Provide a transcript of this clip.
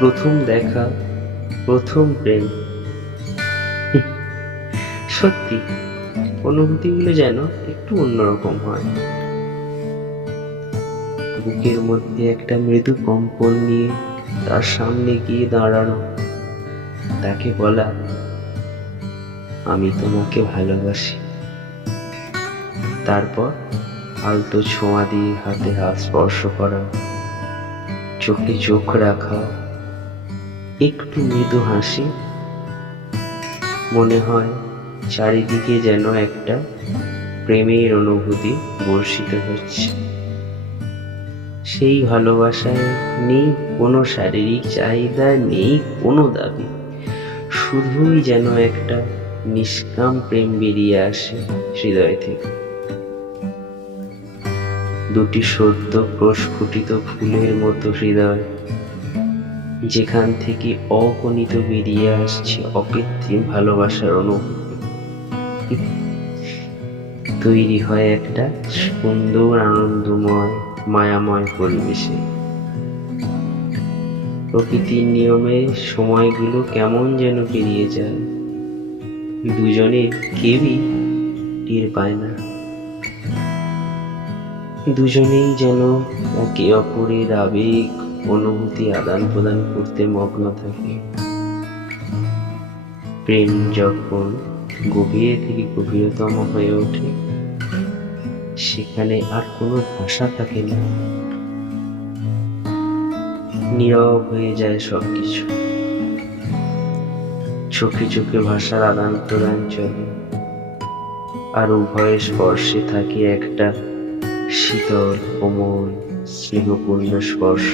প্রথম দেখা, প্রথম প্রেম। সত্যি অনুভূতিগুলো যেন একটু অন্যরকম হয়। বুকের মধ্যে একটা মৃদু কম্পন নিয়ে তার সামনে গিয়ে দাঁড়ানো, তাকে বলা, আমি তোমাকে ভালোবাসি। তারপর আলতো ছোঁয়া দিয়ে হাতে হাত স্পর্শ করা, চোখে চোখ রাখা, একটু মৃদু হাসি। মনে হয় চারিদিকে যেন একটা প্রেমের অনুভূতি বর্ষিত হচ্ছে। সেই ভালোবাসায় নেই কোনো শারীরিক চাহিদা, নেই কোনো দাবি, শুধুই যেন একটা নিষ্কাম প্রেম বেরিয়ে আসে হৃদয় থেকে। দুটি সদ্য প্রস্ফুটিত ফুলের মতো হৃদয়, যেখান থেকে অগণিত বেরিয়ে আসছে অকৃত্রিম ভালোবাসার অনুভূতি। তৈরি হয় একটা সুন্দর আনন্দময় মায়াময় পরিবেশে। প্রকৃতির নিয়মে সময়গুলো কেমন যেন পেরিয়ে যায়, দুজনের কেউই টের পায় না। দুজনেই যেন একে অপরের আবেগ অনুভূতি আদান প্রদান করতে মগ্ন থাকে। প্রেম যখন গভীর থেকে গভীরতম হয়ে ওঠে, সেখানে আর কোনো ভাষা থাকে না, নীরব হয়ে যায় সবকিছু। চোখে চোখে ভাষার আদান প্রদান চলে, আর উভয়ের স্পর্শে থাকে একটা শীতল কোমল স্নেহপূর্ণ স্পর্শ।